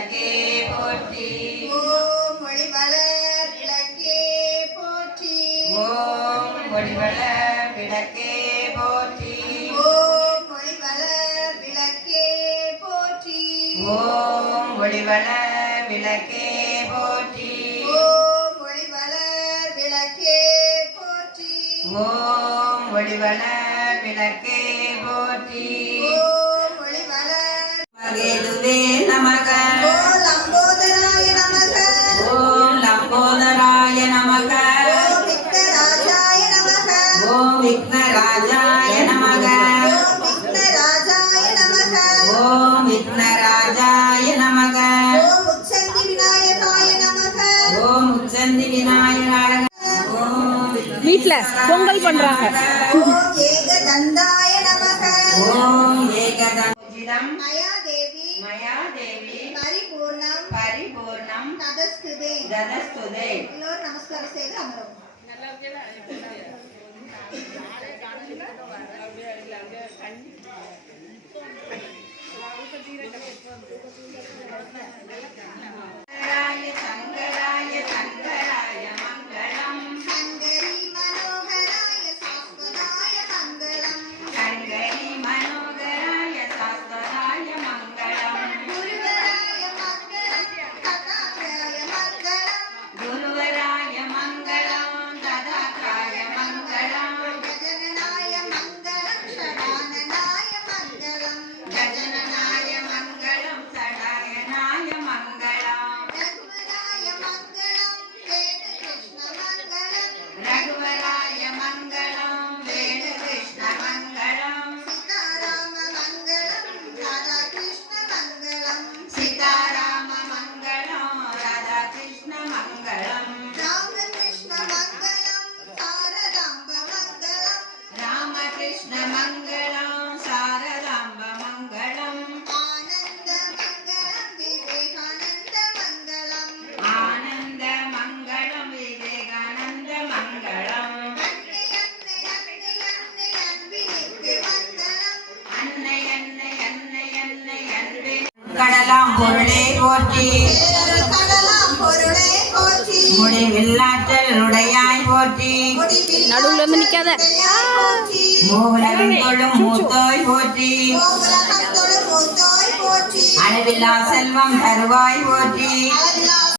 விளக்கே போற்றி. ஓம் ஒளிவளர் விளக்கே போற்றி. ஓம் ஒளிவள விளக்கே போற்றி. ஓம் ஒளிவளர் விளக்கே போற்றி. ஓம் ஒளிவள விளக்கே போற்றி. ஓம் ஒளிவளர் விளக்கே போற்றி. ஓம் ஒளிவள விளக்கே போற்றி. ஓம் மகேதுவே நமக ஓம் லம்போதராய நமக ஓம் லம்போதராய நமக ஓம் விக்னராஜாய நமக ஓம் விக்னராஜாய நமக ஓம் விக்னராஜாய நமக ஓம் விக்னராஜாய நமக ஓம் உச்சந்தி விநாயகாய நமக ஓம் உச்சந்தி விநாயகாய ஓம் வீட்ல பொங்கல் பண்றாங்க ஓம் ஏகதந்தாய நமக ஓம் ஏகதம் பரிபூர்ணம் ததஸ்துதே. ததஸ்துதே. எல்லோரும் நமஸ்காரம் செய்து அமரும். பொருளே போற்றி. முடிவில்லாற்றல் உடையாய் போற்றி. நடுவுல வந்து நிக்காத. போற்றி. மூலகம் தொழும் மூத்தோய் போற்றி. ஓமுலகம் தொழு மூத்தோய் போற்றி. அளவில்லா செல்வம் தருவாய் போற்றி.